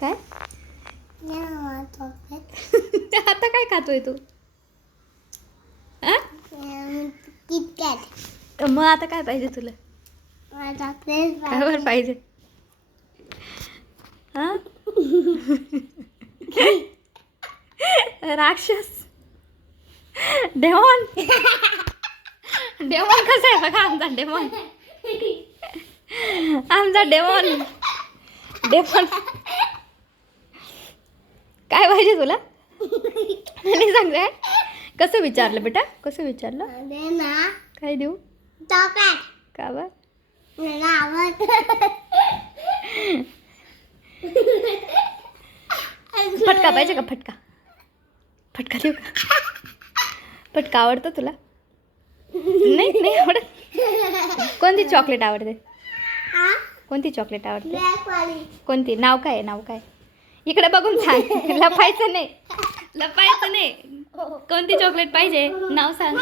काय आता काय खातोय तू? किटकॅट. मग आता काय पाहिजे तुला? काय पाहिजे? हा राक्षस डेमॉन. डेमॉन कसा आहे बघा आमचा डेमॉन. आमचा डेमॉन. डेमॉन काय पाहिजे तुला? आणि सांग काय कसं विचारलं बेटा? कसं विचारलं? काय देऊ? का बरं? फटका पाहिजे का? फटका फटका देऊ का? फटका आवडतो तुला? नाही नाही आवडत. कोणती चॉकलेट आवडते? कोणती चॉकलेट आवडते? कोणती? नाव काय आहे? नाव काय? इकडे बघून सांग. लपायचं नाही, लपायचं नाही. कोणती चॉकलेट पाहिजे? नाव सांग.